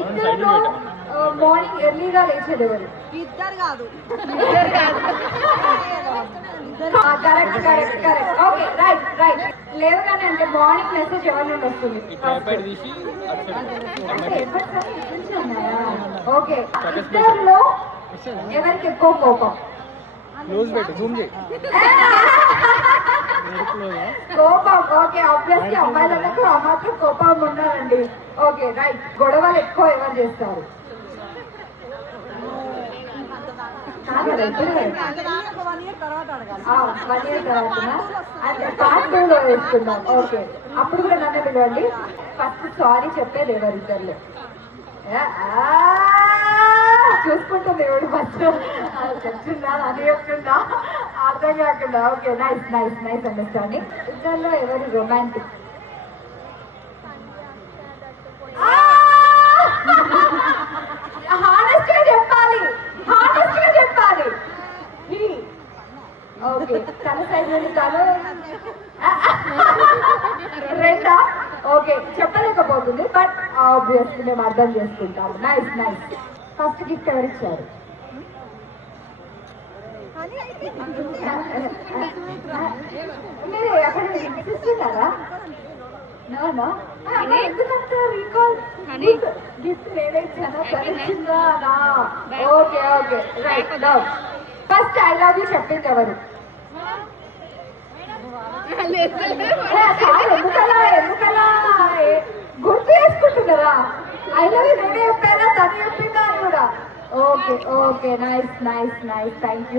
ఇద్దరు మార్నింగ్ ఎర్లీగా లేచేది ఎవరు? ఇద్దరు కాదు. Correct correct correct. Okay right right. లేవగానే అంటే మార్నింగ్ మెసేజ్ ఎవరి నుండి వస్తుంది? ఓకే, ఇద్దరులో ఎవరికి ఎక్కువ కోపం? కోపం. ఓకే, ఆబ్వియస్లీ అమ్మాయిలకు ఆ మాత్రం కోపం ఉండాలండి. Okay right. గొడవలు ఎక్కువ ఎవరు చేస్తారు? వన్ ఇయర్ తర్వాత అంటే పార్ట్ 2లో వేసుకుందాం. ఓకే, అప్పుడు కూడా నన్ను పిలవండి. ఫస్ట్ సారీ చెప్పేది ఎవరిద్దరిలో? చూసుకుంటుంది ఎవడు ఫస్ట్ చెప్తుందా అని చెప్తుందా అర్థం కాకుండా. Okay nice nice nice understanding. ఇద్దరిలో ఎవరు రొమాంటిక్? హానెస్ట్ గా చెప్పాలి, హానెస్ట్ గా చెప్పాలి. ఓకే, తన సైడ్ నుండి తను రెండా? ఓకే, చెప్పలేకపోతుంది బట్ ఆబ్వియస్లీ మేము అర్థం చేసుకుంటాము. Nice nice. ఫస్ట్ గిఫ్ట్ ఎవరిచ్చారు? మీరు అక్కడ ఇస్తున్నారా? ఎందుకంటే రీకాల్ గిఫ్ట్ నేనే ఇచ్చానా? తెలిసిందా? Okay okay right. Now first I love you చెప్పింది ఎవరు? ఎందుకలా ఎందుకలా గుర్తు చేసుకుంటున్నారా? ఐ లవ్ యూ నేనే చెప్పానా తను చెప్పిందా అని కూడా? Okay okay nice nice nice. Thank you.